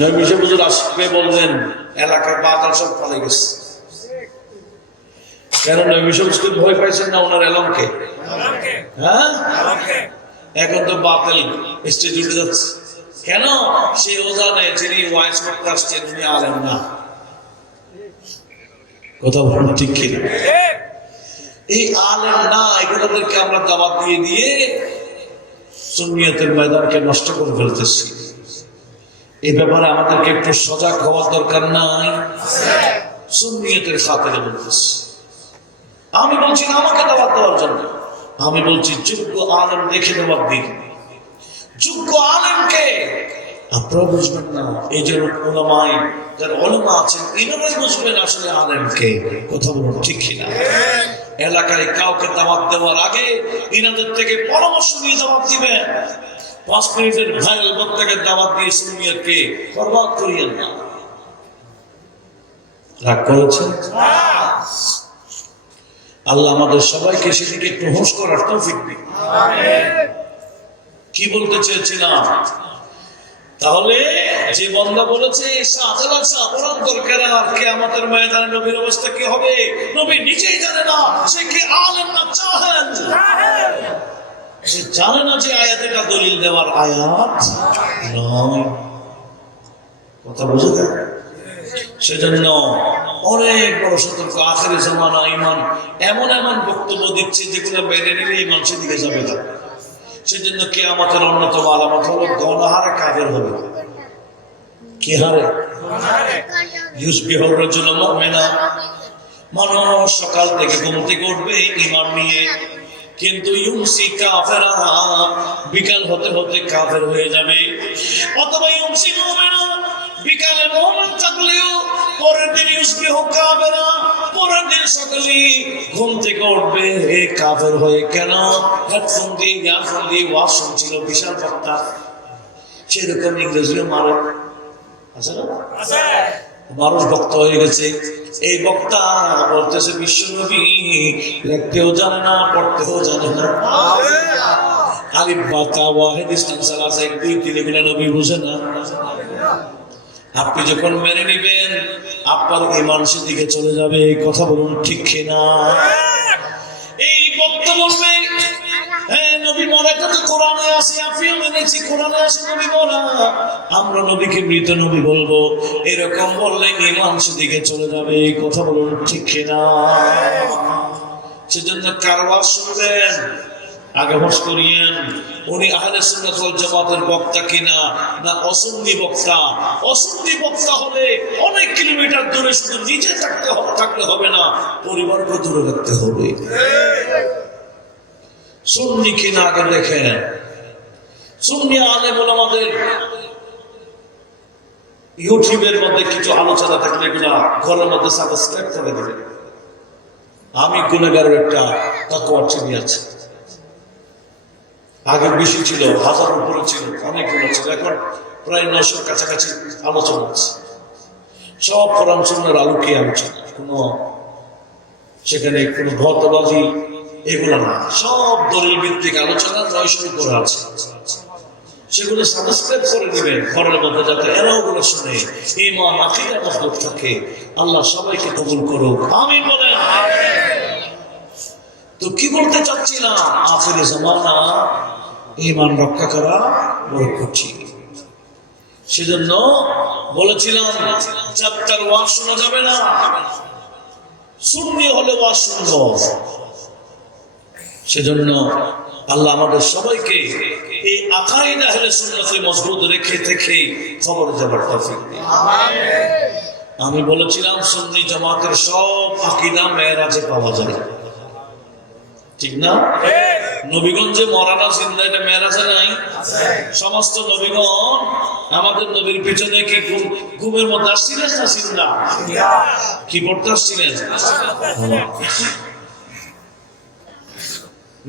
নবীজি হুজুর আসবে বললেন এলাকার বাতাল সব পালে গেছে। কেন নবীজি হুজুর ভয় পাইছেন না ওনার এলামকে? হ্যাঁ, এখন তো বাতিল স্টেজ উঠে যাচ্ছে। কেন? সে ওজানে যিনি ওয়াইজ করতে আসছেন তিনি আলেম না। কথা বলুন ঠিক কিনা? এই আলেম না, এগুলোদেরকে আমরা দাওয়াত দিয়ে দিয়ে সুন্নিয়তের ময়দানকে নষ্ট করে ফেলতেছি। এই ব্যাপারে আমাদেরকে একটু সজাগ হওয়ার দরকার নাই? সুন্নিয়তের খাতিরে বলতেছি। আমি বলছি না আমাকে দাওয়াত দেওয়ার জন্য, আমি বলছি যোগ্য আলেম দেখে দেওয়ার দিন। যোগ্য আলেমকে আপনারা বুঝবেন না, এই যে ওলামায়ে যারা ওলামা আছেন এনারাই বুঝবেন আসলে আলেমকে। কথা বলুন ঠিক কিনা? এলাকায় কাউকে দাওয়াত দেওয়ার আগে ইনাদের থেকে পরামর্শ নিয়ে দাওয়াত দিবেন। 5 মিনিটের ভাইরাল বক্তাকে দাওয়াত দিয়ে সুন্নিয়তকে বরবাদ করিয়েন না। রাগ করেছেন? আল্লাহ আমাদের সবাইকে সেদিকে একটু হুঁশ করার তৌফিক দিন। কি বলতে চেয়েছিলাম? তাহলে যে বান্দা বলেছে অপরাধ দরকার আর কিয়ামতের ময়দানে নবীর অবস্থা কি হবে নবী নিজেই জানে না, সে কি আলেম না জাহেল? সে জানে না যে আয়াতটা দলিল দেওয়ার আয়াত নয়। কথা বুঝে গেল? সেজন্য অনেক বড় সতর্ক। আখেরি জামানা ইমান এমন এমন বক্তব্য দিচ্ছে যেগুলো মেনে নিলে ইমান সেদিকে যাবে না। সেজন্য কিয়ামতের অন্যতম আলামত হলো গণহারে কাফের হবে। কি হারে? ইউসবিহু রাজুলু মুমিনা, মানুষ সকাল থেকে ঘুম থেকে উঠবে ঈমান নিয়ে, কিন্তু ইউমসি কাফেরা, বিকাল হতে হতে কাফের হয়ে যাবে। অথবা ইউমসি মুমিনা, বিকালে মুমিন থাকলেও পরের দিন ইউসবিহু কাফেরা, পরের দিন সকালে ঘুম থেকে উঠবে কাফের হয়ে। কেন? হেডফোন দিয়ে ইয়ারফোন দিয়ে ওয়াজ শুনছিল বিশাল বক্তা, সেরকম ইংরেজিও মারে আছে না? মানুষ বক্তা হয়ে গেছে। এই বক্তা বলতেছে বিশ্বনবী লিখতেও জানে না, পড়তেও জানে না। আলিফ বা তা ওয়াহিদ ইসলাম সালাসা 1 2 3 এগুলো নবী বুঝে না। আপনি যখন মেনে নিবেন আপনার ঈমান সেদিকে চলে যাবে। কথা বলুন ঠিক কিনা? এই বক্তা বলবে নবী মরা, এটা তো কোরআনে আছে, আমিও মেনেছি কোরআনে আছে নবী মরা, আমরা নবীকে মৃত নবী বলবো। এরকম বললে ঈমান সেদিকে চলে যাবে। কথা বলুন ঠিক কিনা? সেজন্য কারবার শুনবেন আগে হোশ করিয়েন উনি আহলে সুন্নাত ওয়াল জামাতের বক্তা কিনা না অসুন্নি বক্তা। অসুন্নি বক্তা হলে অনেক কিলোমিটার দূরে শুধু নিজে থাকতে হবে না, পরিবারকে দূরে রাখতে হবে। সুন্নি কিনা আগে দেখেন। সুন্নি আলেম ওলামাদের ইউটিউবের মধ্যে কিছু আলোচনা থাকলে এগুলা ঘরের মধ্যে সাবস্ক্রাইব করে দেবেন। আমি গুনাহগারের একটা তাকওয়ার ছবি আছে, আগে বেশি ছিল, 1000 উপরে ছিল, অনেকগুলো ছিল, এখন প্রায় 900 কাছাকাছি আলোচনা আছে। সব কোরআন সুন্নাহর আলোকে আলোচনা, কোনো সেখানে কোনো ভতবাজি এগুলো না, সব দলিল ভিত্তিক আলোচনা 900 উপরে আছে। সেগুলো সাবস্ক্রাইব করে দিবেন ঘরের মধ্যে, যাতে এরাও গুলো শুনে ঈমান আকীদা মজবুত থাকে। আল্লাহ সবাইকে কবুল করুক, আমিন বলেন। তো কি বলতে চাচ্ছিলাম, আখিরি জামানা ঈমান রক্ষা করা বড় কঠিন। সেজন্য বলেছিলাম যাত্রার ওয়াজ শোনা যাবে না, সুন্নি হলে ওয়াজ শুনবো। সেজন্য আল্লাহ আমাদের সবাইকে এই আকাইদা আহলে সুন্নাতে মজবুত রেখে থেকে খবর দেওয়ার তৌফিক দিন। আমি বলেছিলাম সুন্নি জামাতের সব আকীদা মেরাজে পাওয়া যায়, ঠিক না? নবীগঞ্জে মরানা জিন্দা, এটা মেরাজে নাই? সমস্ত নবীগণ আমাদের নবীর পিছনে কি ঘুমের মধ্যে আসছিলেন না জিন্দা? কি পড়তে আসছিলেন?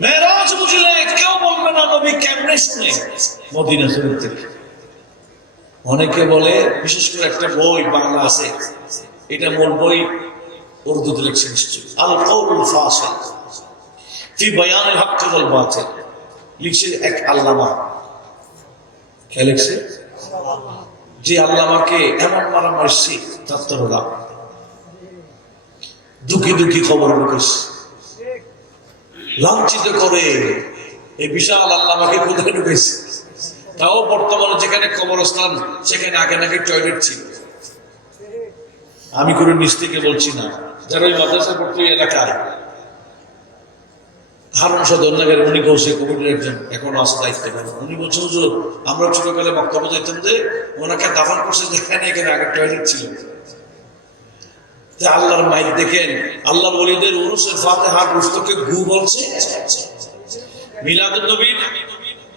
মেরাজ বুঝলে কেউ বলবে না নবী কেমনে শুনে মদিনা শরীফ থেকে। অনেকে বলে, বিশেষ করে একটা বই বাংলা আছে, এটা মূল বই উর্দুতে লিখছে নিশ্চয়ই, আল কওলুল ফাসিল ফি বায়ানিল হক ওয়াল বাতিল, লিখছে এক আল্লামা। কে লিখছে? যে আল্লাহ আমাকে এমন মারা মারছি তার তরদা দুঃখী দুঃখী খবর ঢুকেছে, লাঞ্ছিত করে এই বিশাল আল্লাহ আমাকে কোথায় ঢুকেছে। তাও বর্তমানে যেখানে কবরস্থান সেখানে আগে নাকি টয়লেট ছিল। আমি করে নিচ থেকে বলছি না, যারা ওই মাদ্রাসা পড়তো এলাকায় হারুন সদরনগরে উনি গৌসে কমিটির একজন এখনো আছে দায়িত্ব পারেন। উনি বলছেন হুজুর আমরা ছোটকালে বক্তব্য যাইতাম যে ওনাকে দাফন করছে যেখানে এখানে আগে টয়লেট ছিল। আল্লাহর মাইক দেখেন, আল্লাহর ওলিদের উরুসের ফাতিহার পুস্তকে গু বলছে, মিলাদুন নবীর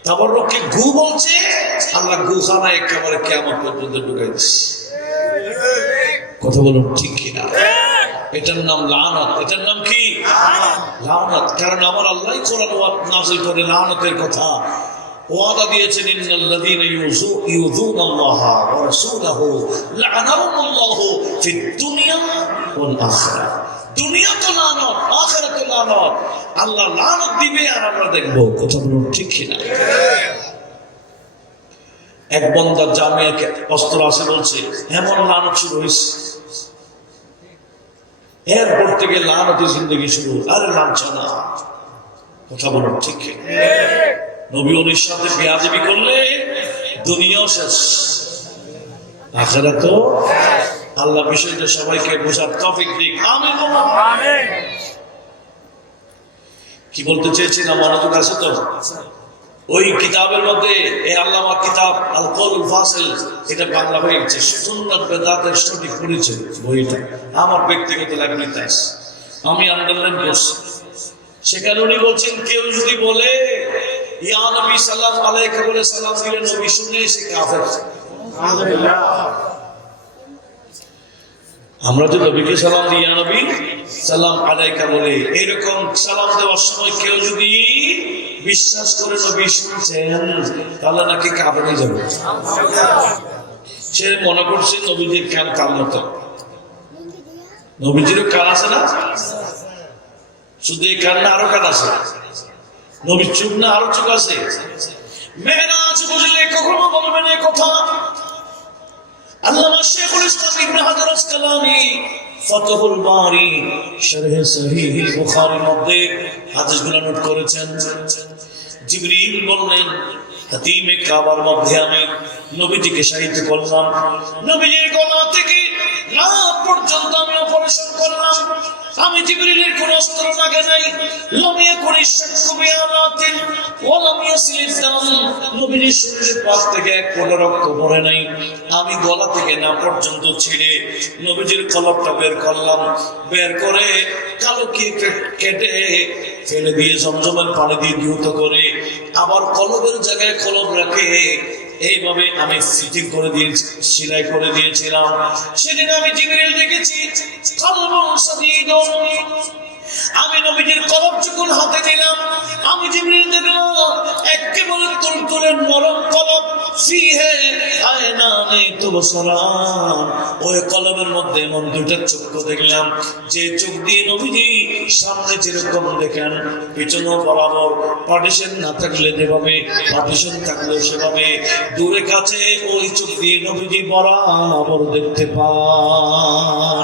তাবাররুকে গু বলছে। আল্লাহ গুখানা একেবারে কিয়ামত পর্যন্ত ঢুকাই দিচ্ছে। কথা বলুন ঠিক কিনা? এটার নাম লানত। এটার নাম কি? লানত। কারণ আমার আল্লাহই কোরআন নাযিল করে লানতের কথা ওয়াদা দিয়েছেন, ইন্নাল্লাযীনা ইউযুনাল্লাহা ওয়া রাসূলাহু লা'নাহুমুল্লাহু ফিদ দুনিয়া ওয়াল আখিরাহ। দুনিয়া তো লানত, আখিরাত তো লানত। আল্লাহ লানত দিবে আর আমরা দেখব। কথা বলুন ঠিক কিনা? এক বান্দা জামিয়া অস্ত্র আছে বলছে, এমন লানত শুরু হয়েছে, এরপর থেকে লানতি জিন্দগি শুরু। আরে লাঞ্ছনা। কথা বলুন ঠিক কিনা? নবী ওলির সাথে বেয়াদবি করলে দুনিয়াও শেষ, আখিরাত তো। আল্লাহ বিষয়টা সবাইকে বোঝার তৌফিক দিক। আমিন বলুন। কি বলতে চেয়েছিলাম মনোযোগ আছে তো? ওই কিতাবের মধ্যে এই আল্লামা কিতাব আল কওলুল ফাসিল, এটা বাংলা হয়ে গেছে, সুন্নাত বেদাতের সঠিক পরিচয় বইটা আমার ব্যক্তিগত লাইব্রেরিতে আছে, আমি আন্ডারলাইন করছি। সেখানে উনি বলছেন কেউ যদি বলে ইয়া নবী সাল্লাল্লাহু আলাইহি বলে সালাম দিলে নবী শুনে সে কাফের। আমরা যে নবীকে সালাম দিই ইয়া নবী সালাম আলাইকা বলে, এরকম সালাম দেওয়ার সময় কেউ যদি বিশ্বাস করে নবী শুনছেন তাহলে নাকি কাফের হয়ে যাবে। সে মনে করছে নবীজির কান তার মতো। নবীজিরও কান আছে না? শুধু এই কান না, আরো কান আছে। নবীর চোখ না, আরো চোখ আছে। মেরাজ বুঝলে কখনো বলবেন এই কথা। আল্লামা শেখুল ইসলাম ইবনে হাজার আসকালানী ফাতহুল বারী শরহ সহিহুল বুখারীর মধ্যে হাদিসগুলো নোট করেছেন। জিবরিল বললেন, হাতিমে কাবার মধ্যে আমি নবীজিকে শাহিদ করলাম, নবীজির গলা থেকে নাক পর্যন্ত আমি অপারেশন করলাম। আমি জিবরিলের কোন অস্ত্র লাগে নাই। লামিয়া করি শাকুবি আলাতিন ওয়া লামিয়া সিলদাম, নবীজির শরীরের পাশ থেকে এক ফোঁটা রক্ত পড়ে নাই। আমি গলা থেকে না পর্যন্ত ছিঁড়ে নবীজির কলবটা বের করলাম, বের করে কালো কেটে ফেলে দিয়ে জমজমের পানি দিয়ে ধৌত করে আবার কলবের জায়গায় কলব রাখে এইভাবে আমি ফিটিং করে দিয়ে সেলাই করে দিয়েছিলাম। সেদিন আমি জিবরিল দেখেছি কলবুন সাদীদুন। আমি নবীজির কলব যখন হাতে নিলাম, আমি জিবরিল দেখলাম একেবারে তুলতুলে নরম কলব, ফিহে আয়নানি তুবসরান। ওই কলবের মধ্যে এমন দুইটা চক্ষু দেখলাম, যে চোখ দিয়ে নবীজি সামনে যেরকম দেখেন পিছনেও বরাবর, পার্টিশন না থাকলে যেভাবে, পার্টিশন থাকলেও সেভাবে, দূরে কাছে ওই চোখ দিয়ে নবীজি বরাবর দেখতে পান।